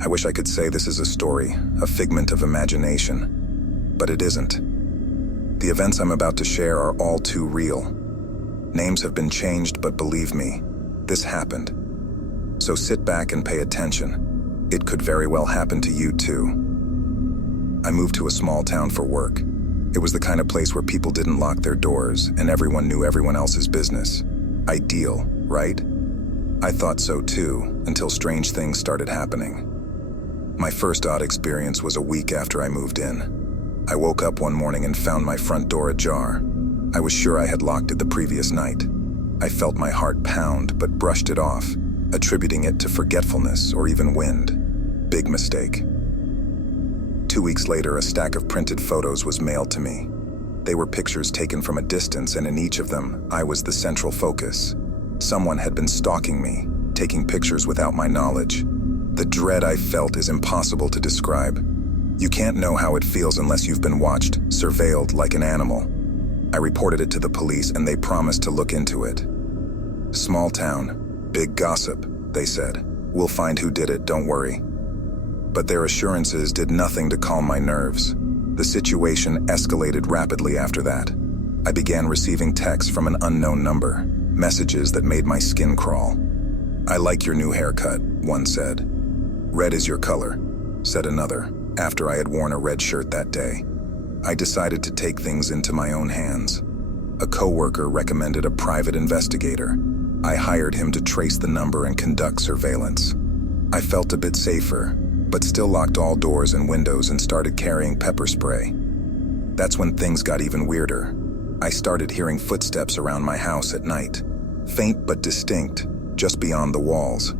I wish I could say this is a story, a figment of imagination, but it isn't. The events I'm about to share are all too real. Names have been changed, but believe me, this happened. So sit back and pay attention. It could very well happen to you too. I moved to a small town for work. It was the kind of place where people didn't lock their doors and everyone knew everyone else's business. Ideal, right? I thought so too, until strange things started happening. My first odd experience was a week after I moved in. I woke up one morning and found my front door ajar. I was sure I had locked it the previous night. I felt my heart pound, but brushed it off, attributing it to forgetfulness or even wind. Big mistake. 2 weeks later, a stack of printed photos was mailed to me. They were pictures taken from a distance, and in each of them, I was the central focus. Someone had been stalking me, taking pictures without my knowledge. The dread I felt is impossible to describe. You can't know how it feels unless you've been watched, surveilled like an animal. I reported it to the police and they promised to look into it. Small town, big gossip, they said. We'll find who did it, don't worry. But their assurances did nothing to calm my nerves. The situation escalated rapidly after that. I began receiving texts from an unknown number, messages that made my skin crawl. "I like your new haircut," one said. "Red is your color," said another, after I had worn a red shirt that day. I decided to take things into my own hands. A coworker recommended a private investigator. I hired him to trace the number and conduct surveillance. I felt a bit safer, but still locked all doors and windows and started carrying pepper spray. That's when things got even weirder. I started hearing footsteps around my house at night, faint but distinct, just beyond the walls.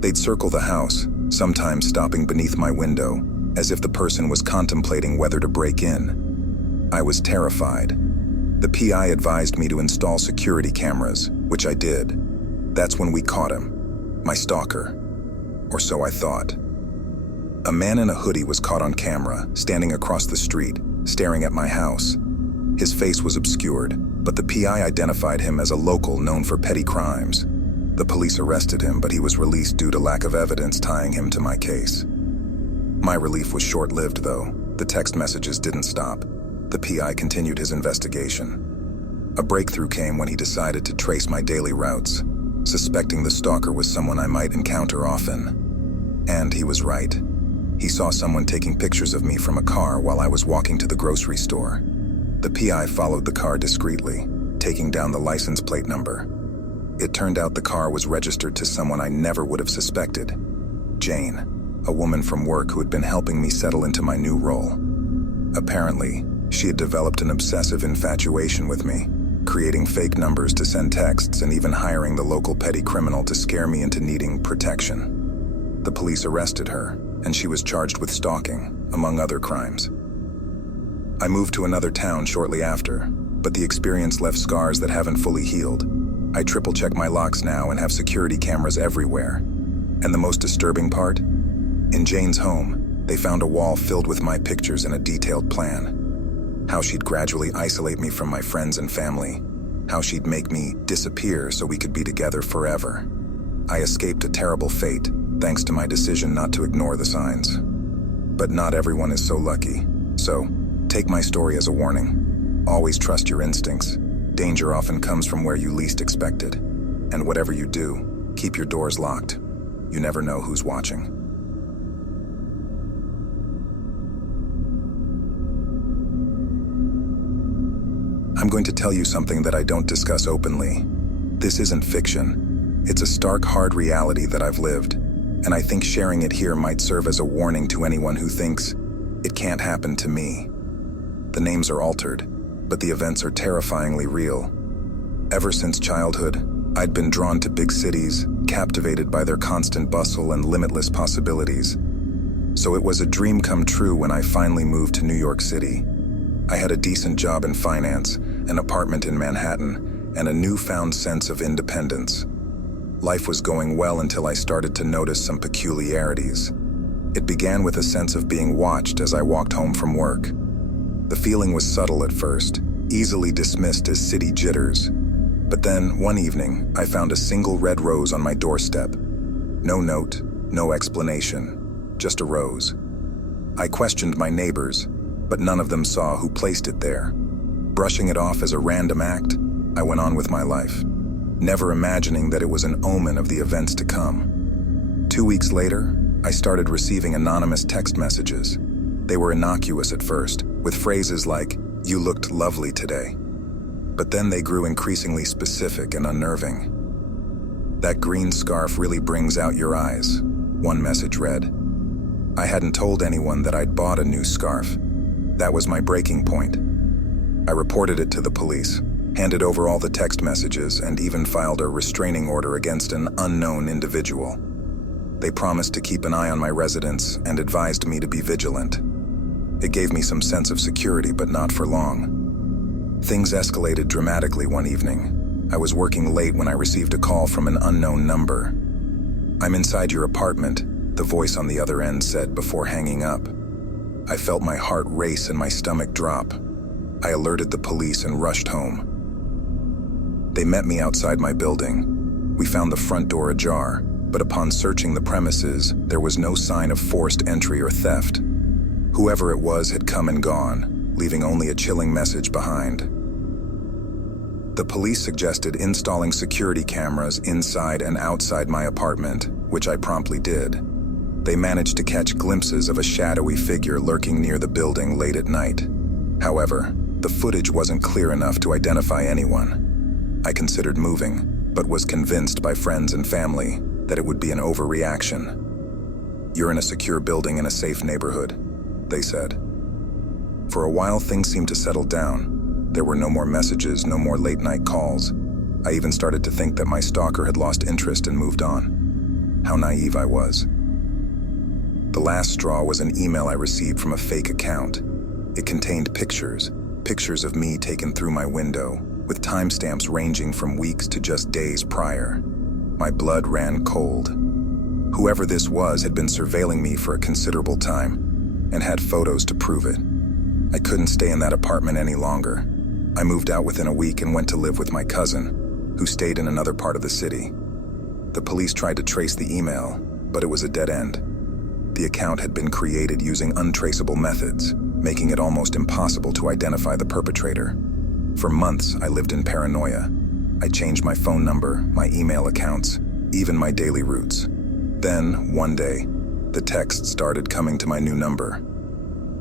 They'd circle the house, sometimes stopping beneath my window, as if the person was contemplating whether to break in. I was terrified. The PI advised me to install security cameras, which I did. That's when we caught him, my stalker. Or so I thought. A man in a hoodie was caught on camera, standing across the street, staring at my house. His face was obscured, but the PI identified him as a local known for petty crimes. The police arrested him, but he was released due to lack of evidence tying him to my case. My relief was short-lived, though. The text messages didn't stop. The PI continued his investigation. A breakthrough came when he decided to trace my daily routes, suspecting the stalker was someone I might encounter often. And he was right. He saw someone taking pictures of me from a car while I was walking to the grocery store. The PI followed the car discreetly, taking down the license plate number. It turned out the car was registered to someone I never would have suspected. Jane, a woman from work who had been helping me settle into my new role. Apparently, she had developed an obsessive infatuation with me, creating fake numbers to send texts and even hiring the local petty criminal to scare me into needing protection. The police arrested her, and she was charged with stalking, among other crimes. I moved to another town shortly after, but the experience left scars that haven't fully healed. I triple-check my locks now and have security cameras everywhere. And the most disturbing part? In Jane's home, they found a wall filled with my pictures and a detailed plan. How she'd gradually isolate me from my friends and family. How she'd make me disappear so we could be together forever. I escaped a terrible fate, thanks to my decision not to ignore the signs. But not everyone is so lucky. So, take my story as a warning. Always trust your instincts. Danger often comes from where you least expect it. And whatever you do, keep your doors locked. You never know who's watching. I'm going to tell you something that I don't discuss openly. This isn't fiction. It's a stark, hard reality that I've lived, and I think sharing it here might serve as a warning to anyone who thinks it can't happen to me. The names are altered, but the events are terrifyingly real. Ever since childhood, I'd been drawn to big cities, captivated by their constant bustle and limitless possibilities. So it was a dream come true when I finally moved to New York City. I had a decent job in finance, an apartment in Manhattan, and a newfound sense of independence. Life was going well until I started to notice some peculiarities. It began with a sense of being watched as I walked home from work. The feeling was subtle at first, easily dismissed as city jitters. But then, one evening, I found a single red rose on my doorstep. No note, No explanation, just a rose. I questioned my neighbors, but none of them saw who placed it there. Brushing it off as a random act, I went on with my life, never imagining that it was an omen of the events to come. 2 weeks later, I started receiving anonymous text messages. They were innocuous at first, with phrases like, "You looked lovely today." But then they grew increasingly specific and unnerving. "That green scarf really brings out your eyes," one message read. I hadn't told anyone that I'd bought a new scarf. That was my breaking point. I reported it to the police, handed over all the text messages, and even filed a restraining order against an unknown individual. They promised to keep an eye on my residence and advised me to be vigilant. It gave me some sense of security, but not for long. Things escalated dramatically one evening. I was working late when I received a call from an unknown number. "I'm inside your apartment," the voice on the other end said before hanging up. I felt my heart race and my stomach drop. I alerted the police and rushed home. They met me outside my building. We found the front door ajar, but upon searching the premises, there was no sign of forced entry or theft. Whoever it was had come and gone, leaving only a chilling message behind. The police suggested installing security cameras inside and outside my apartment, which I promptly did. They managed to catch glimpses of a shadowy figure lurking near the building late at night. However, the footage wasn't clear enough to identify anyone. I considered moving, but was convinced by friends and family that it would be an overreaction. "You're in a secure building in a safe neighborhood," they said. For a while, things seemed to settle down. There were no more messages, no more late-night calls. I even started to think that my stalker had lost interest and moved on. How naive I was. The last straw was an email I received from a fake account. It contained pictures of me taken through my window, with timestamps ranging from weeks to just days prior. My blood ran cold. Whoever this was had been surveilling me for a considerable time, and had photos to prove it. I couldn't stay in that apartment any longer. I moved out within a week and went to live with my cousin, who stayed in another part of the city. The police tried to trace the email, but it was a dead end. The account had been created using untraceable methods, making it almost impossible to identify the perpetrator. For months, I lived in paranoia. I changed my phone number, my email accounts, even my daily routes. Then, one day, the text started coming to my new number.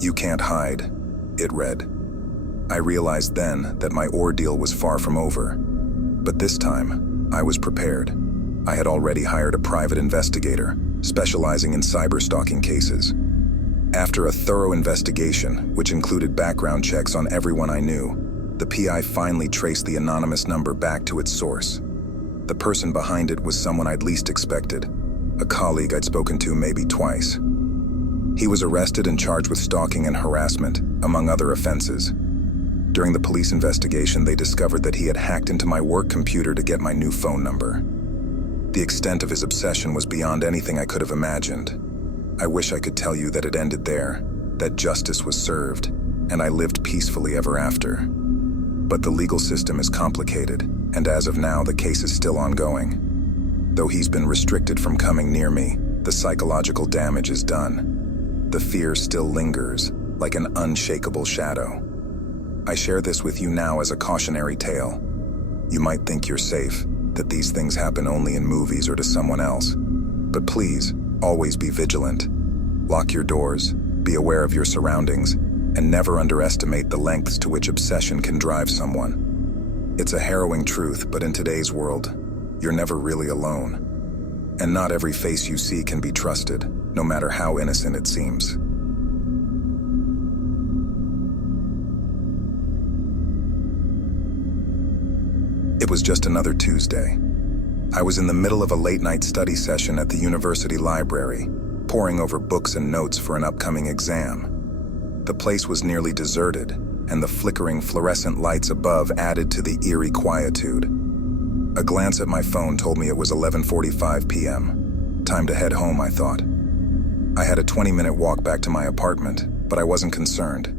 "You can't hide," it read. I realized then that my ordeal was far from over. But this time, I was prepared. I had already hired a private investigator, specializing in cyberstalking cases. After a thorough investigation, which included background checks on everyone I knew, the PI finally traced the anonymous number back to its source. The person behind it was someone I'd least expected, a colleague I'd spoken to maybe twice. He was arrested and charged with stalking and harassment, among other offenses. During the police investigation, they discovered that he had hacked into my work computer to get my new phone number. The extent of his obsession was beyond anything I could have imagined. I wish I could tell you that it ended there, that justice was served, and I lived peacefully ever after. But the legal system is complicated, and as of now, the case is still ongoing. Though he's been restricted from coming near me, the psychological damage is done. The fear still lingers, like an unshakable shadow. I share this with you now as a cautionary tale. You might think you're safe, that these things happen only in movies or to someone else. But please, always be vigilant. Lock your doors, be aware of your surroundings, and never underestimate the lengths to which obsession can drive someone. It's a harrowing truth, but in today's world, you're never really alone. And not every face you see can be trusted, no matter how innocent it seems. It was just another Tuesday. I was in the middle of a late-night study session at the university library, poring over books and notes for an upcoming exam. The place was nearly deserted, and the flickering fluorescent lights above added to the eerie quietude. A glance at my phone told me it was 11:45 p.m. Time to head home, I thought. I had a 20-minute walk back to my apartment, but I wasn't concerned.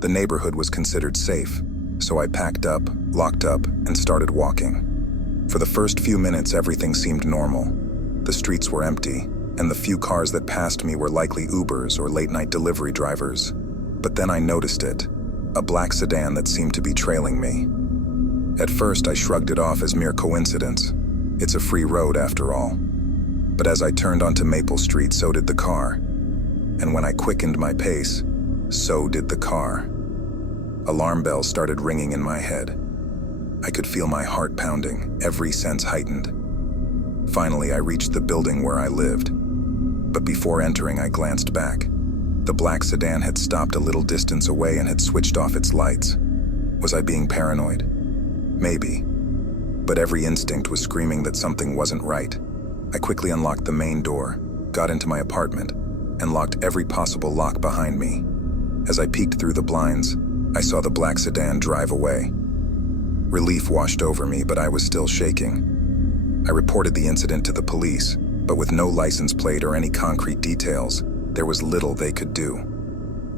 The neighborhood was considered safe, so I packed up, locked up, and started walking. For the first few minutes, everything seemed normal. The streets were empty, and the few cars that passed me were likely Ubers or late-night delivery drivers. But then I noticed it, a black sedan that seemed to be trailing me. At first, I shrugged it off as mere coincidence. It's a free road after all. But as I turned onto Maple Street, so did the car. And when I quickened my pace, so did the car. Alarm bells started ringing in my head. I could feel my heart pounding, every sense heightened. Finally, I reached the building where I lived. But before entering, I glanced back. The black sedan had stopped a little distance away and had switched off its lights. Was I being paranoid? Maybe. But every instinct was screaming that something wasn't right. I quickly unlocked the main door, got into my apartment, and locked every possible lock behind me. As I peeked through the blinds, I saw the black sedan drive away. Relief washed over me, but I was still shaking. I reported the incident to the police, but with no license plate or any concrete details, there was little they could do.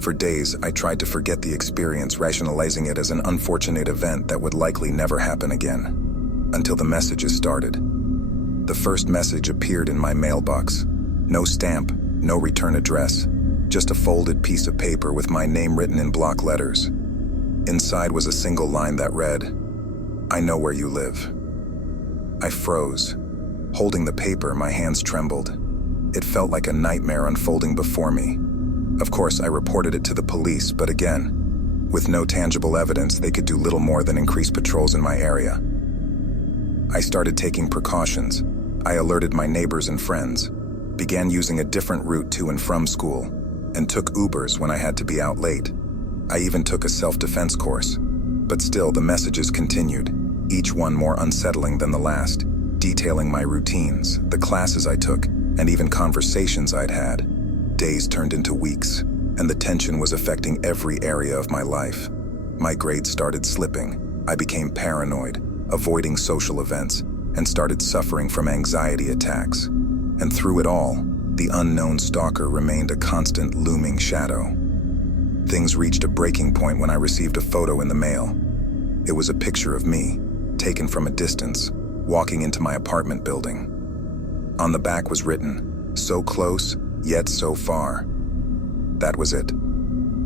For days, I tried to forget the experience, rationalizing it as an unfortunate event that would likely never happen again. Until the messages started. The first message appeared in my mailbox. No stamp, no return address, just a folded piece of paper with my name written in block letters. Inside was a single line that read, "I know where you live." I froze. Holding the paper, my hands trembled. It felt like a nightmare unfolding before me. Of course, I reported it to the police, but again, with no tangible evidence, they could do little more than increase patrols in my area. I started taking precautions. I alerted my neighbors and friends, began using a different route to and from school, and took Ubers when I had to be out late. I even took a self-defense course. But still, the messages continued, each one more unsettling than the last, detailing my routines, the classes I took, and even conversations I'd had. Days turned into weeks, and the tension was affecting every area of my life. My grades started slipping. I became paranoid, avoiding social events, and started suffering from anxiety attacks. And through it all, the unknown stalker remained a constant looming shadow. Things reached a breaking point when I received a photo in the mail. It was a picture of me, taken from a distance, walking into my apartment building. On the back was written, "So close, yet so far." That was it.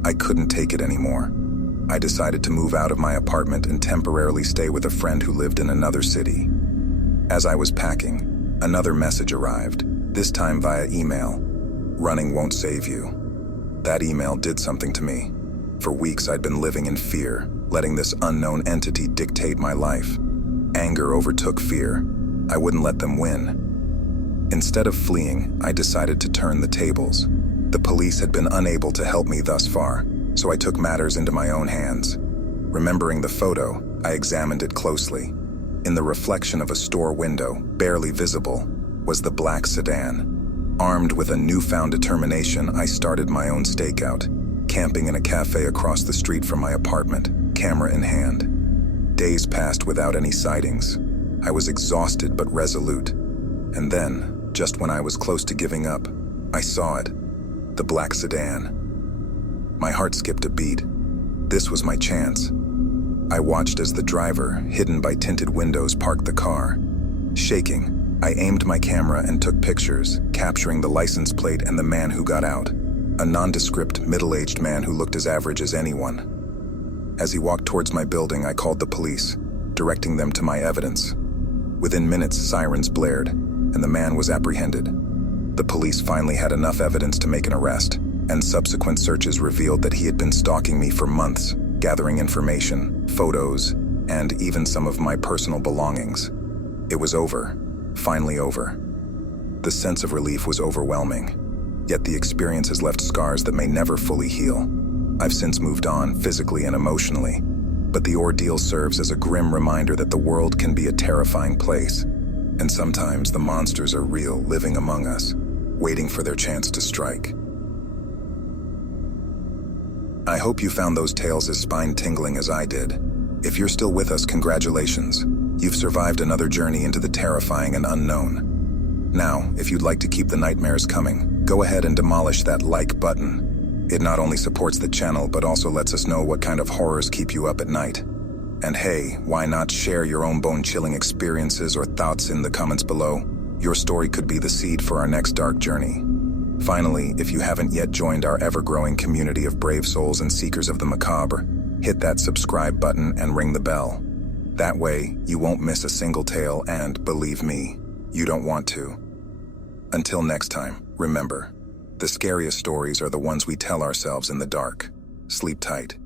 I couldn't take it anymore. I decided to move out of my apartment and temporarily stay with a friend who lived in another city. As I was packing, another message arrived, this time via email. "Running won't save you." That email did something to me. For weeks I'd been living in fear, letting this unknown entity dictate my life. Anger overtook fear. I wouldn't let them win. Instead of fleeing, I decided to turn the tables. The police had been unable to help me thus far, so I took matters into my own hands. Remembering the photo, I examined it closely. In the reflection of a store window, barely visible, was the black sedan. Armed with a newfound determination, I started my own stakeout, camping in a cafe across the street from my apartment, camera in hand. Days passed without any sightings. I was exhausted but resolute. And then, just when I was close to giving up, I saw it. The black sedan. My heart skipped a beat. This was my chance. I watched as the driver, hidden by tinted windows, parked the car. Shaking, I aimed my camera and took pictures, capturing the license plate and the man who got out. A nondescript, middle-aged man who looked as average as anyone. As he walked towards my building, I called the police, directing them to my evidence. Within minutes, sirens blared, and the man was apprehended. The police finally had enough evidence to make an arrest, and subsequent searches revealed that he had been stalking me for months, gathering information, photos, and even some of my personal belongings. It was over, finally over. The sense of relief was overwhelming, yet the experience has left scars that may never fully heal. I've since moved on, physically and emotionally, but the ordeal serves as a grim reminder that the world can be a terrifying place, and sometimes the monsters are real, living among us, waiting for their chance to strike. I hope you found those tales as spine-tingling as I did. If you're still with us, congratulations. You've survived another journey into the terrifying and unknown. Now, if you'd like to keep the nightmares coming, go ahead and demolish that like button. It not only supports the channel, but also lets us know what kind of horrors keep you up at night. And hey, why not share your own bone-chilling experiences or thoughts in the comments below? Your story could be the seed for our next dark journey. Finally, if you haven't yet joined our ever-growing community of brave souls and seekers of the macabre, hit that subscribe button and ring the bell. That way, you won't miss a single tale and, believe me, you don't want to. Until next time, remember, the scariest stories are the ones we tell ourselves in the dark. Sleep tight.